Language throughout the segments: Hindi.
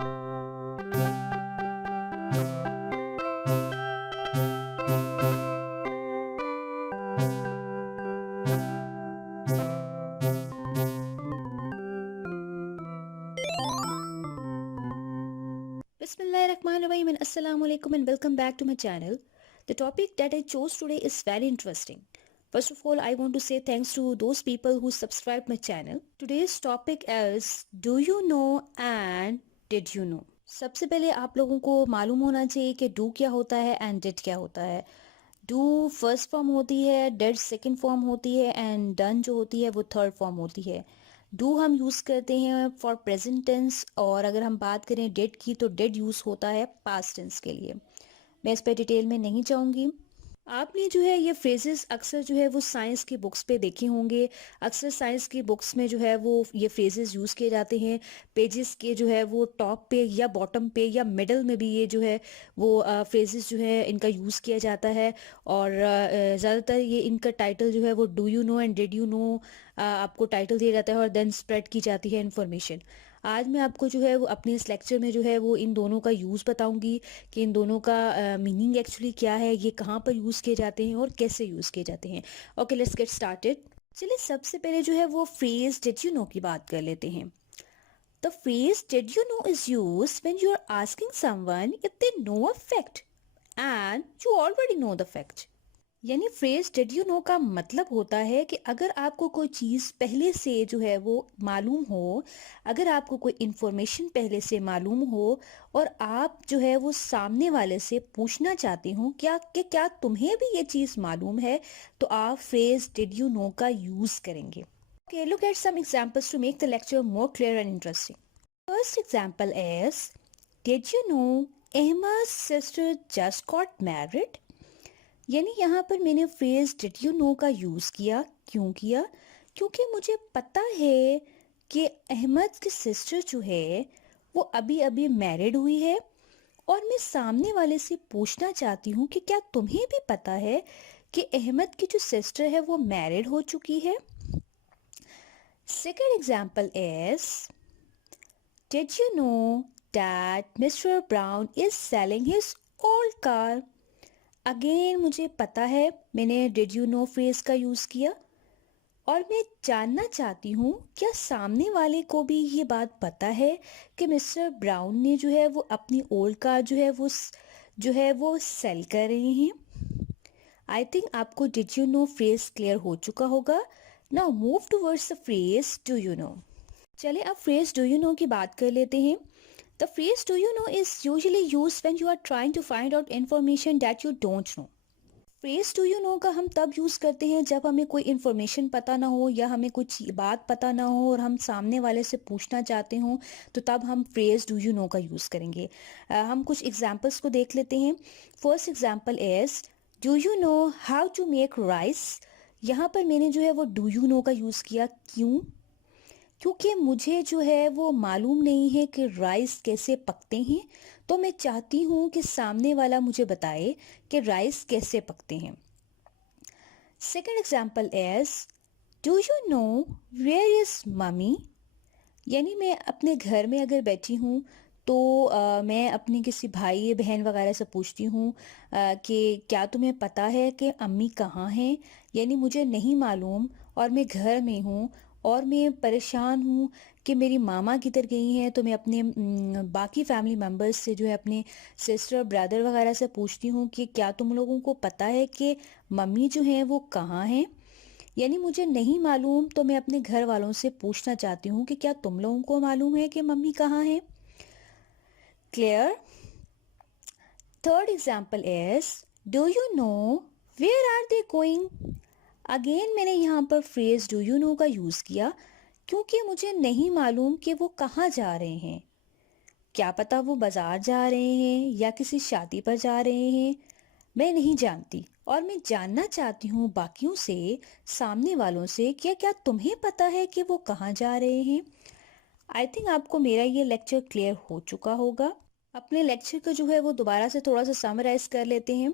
Bismillahirrahmanirrahim and Assalamu alaikum and welcome back to my channel. The topic that I chose today is very interesting. First of all, I want to say thanks to those people who subscribed my channel. Today's topic is Do you know and did you know? सबसे पहले आप लोगों को मालूम होना चाहिए कि do क्या होता है and did क्या होता है. Do फर्स्ट फॉर्म होती है, did सेकंड फॉर्म होती है एंड done जो होती है वो थर्ड फॉर्म होती है. डू हम यूज़ करते हैं फॉर प्रेजेंट टेंस और अगर हम बात करें डेड की तो डेड यूज़ होता है पास्ट टेंस के लिए. मैं इस पर डिटेल में नहीं जाऊंगी. आपने जो है ये फ्रेजेस अक्सर जो है वो साइंस की बुक्स पे देखे होंगे. अक्सर साइंस की बुक्स में जो है वो ये फ्रेजेस यूज़ किए जाते हैं. पेजेस के जो है वो टॉप पे या बॉटम पे या मिडल में भी ये जो है वो फ्रेजेस जो है इनका यूज़ किया जाता है. और ज़्यादातर ये इनका टाइटल जो है वो do you no and did you no आपको टाइटल दिया जाता है और देन स्प्रेड की जाती है इन्फॉर्मेशन. आज मैं आपको जो है वो अपने इस लेक्चर में जो है वो इन दोनों का यूज़ बताऊंगी कि इन दोनों का मीनिंग एक्चुअली क्या है, ये कहाँ पर यूज़ किए जाते हैं और कैसे यूज़ किए जाते हैं. Okay, let's get started. चलिए सबसे पहले जो है वो फ्रेज डिड यू नो की बात कर लेते हैं. The phrase did you know is used when you are asking someone if they know a fact and you already know the fact. यानी फ्रेज डिड यू नो का मतलब होता है कि अगर आपको कोई चीज़ पहले से जो है वो मालूम हो, अगर आपको कोई इन्फॉर्मेशन पहले से मालूम हो और आप जो है वो सामने वाले से पूछना चाहते हो क्या तुम्हें भी ये चीज़ मालूम है, तो आप फ्रेज डिड यू नो का यूज़ करेंगे. Okay, look at some examples to make the lecture more clear and interesting. First example is did you know Ahmad sister just got married. यानी यहाँ पर मैंने फ्रेज डिड यू नो का यूज़ किया. क्यों किया? क्योंकि मुझे पता है कि अहमद की सिस्टर जो है वो अभी अभी मैरिड हुई है और मैं सामने वाले से पूछना चाहती हूँ कि क्या तुम्हें भी पता है कि अहमद की जो सिस्टर है वो मैरिड हो चुकी है. Second example is did you know that mister brown is selling his old car. Again मुझे पता है, मैंने डिड यू नो फ्रेज का यूज़ किया और मैं जानना चाहती हूँ क्या सामने वाले को भी ये बात पता है कि मिस्टर ब्राउन ने जो है वो अपनी ओल्ड कार जो है वो सेल कर रहे हैं. आई थिंक आपको did you no phrase clear हो चुका होगा. Now move towards the phrase do you no. चलिए अब फ्रेज डू यू नो की बात कर लेते हैं. The phrase do you know is usually used when you are trying to find out information that you don't know. Phrase do you know का हम तब यूज़ करते हैं जब हमें कोई इन्फॉर्मेशन पता ना हो या हमें कुछ बात पता ना हो और हम सामने वाले से पूछना चाहते हों, तो तब हम फ्रेज डू यू नो का यूज़ करेंगे. हम कुछ एग्जांपल्स को देख लेते हैं. First example is do you know how to make rice. यहाँ पर मैंने जो है वो डू यू नो का यूज़ किया. क्यों? क्योंकि मुझे जो है वो मालूम नहीं है कि राइस कैसे पकते हैं, तो मैं चाहती हूँ कि सामने वाला मुझे बताए कि राइस कैसे पकते हैं. Second example is do you know where is mummy. यानी मैं अपने घर में अगर बैठी हूँ तो मैं अपने किसी भाई बहन वगैरह से पूछती हूँ कि क्या तुम्हें पता है कि अम्मी कहाँ हैं. यानी मुझे नहीं मालूम और मैं घर में हूँ और मैं परेशान हूँ कि मेरी मामा किधर गई हैं, तो मैं अपने बाकी फैमिली मेम्बर्स से जो है अपने सिस्टर ब्रदर वगैरह से पूछती हूँ कि क्या तुम लोगों को पता है कि मम्मी जो हैं वो कहाँ हैं. यानी मुझे नहीं मालूम तो मैं अपने घर वालों से पूछना चाहती हूँ कि क्या तुम लोगों को मालूम है कि मम्मी कहाँ हैं. Clear? Third example is do you know where are they going. Again मैंने यहाँ पर फ्रेज डू यू नो का यूज़ किया क्योंकि मुझे नहीं मालूम कि वो कहाँ जा रहे हैं. क्या पता वो बाज़ार जा रहे हैं या किसी शादी पर जा रहे हैं, मैं नहीं जानती और मैं जानना चाहती हूँ बाकियों से, सामने वालों से, क्या तुम्हें पता है कि वो कहाँ जा रहे हैं. आई थिंक आपको मेरा ये लेक्चर क्लियर हो चुका होगा. अपने लेक्चर को जो है वो दोबारा से थोड़ा सा समराइज कर लेते हैं.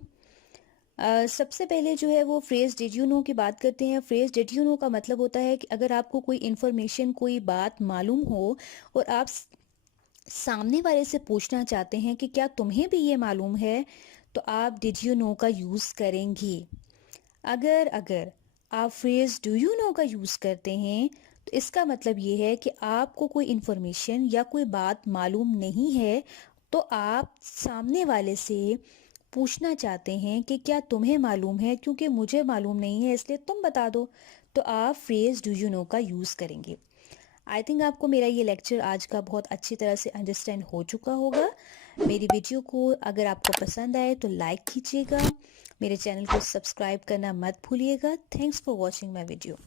सबसे पहले जो है वो फ्रेज डिड यू नो की बात करते हैं. फ्रेज डिड यू नो का मतलब होता है कि अगर आपको कोई इन्फॉर्मेशन, कोई बात मालूम हो और आप सामने वाले से पूछना चाहते हैं कि क्या तुम्हें भी ये मालूम है, तो आप डिड यू नो का यूज़ करेंगे। अगर अगर आप फ्रेज़ डू यू नो का यूज़ करते हैं, तो इसका मतलब ये है कि आपको कोई इन्फॉर्मेशन या कोई बात मालूम नहीं है, तो आप सामने वाले से पूछना चाहते हैं कि क्या तुम्हें मालूम है, क्योंकि मुझे मालूम नहीं है इसलिए तुम बता दो। तो आप फ्रेज़ डू यू नो का यूज़ करेंगे। आई थिंक आपको मेरा ये लेक्चर आज का बहुत अच्छी तरह से अंडरस्टैंड हो चुका होगा। मेरी वीडियो को अगर आपको पसंद आए तो लाइक कीजिएगा। मेरे चैनल को सब्सक्राइब करना मत भूलिएगा। Thanks for watching my video.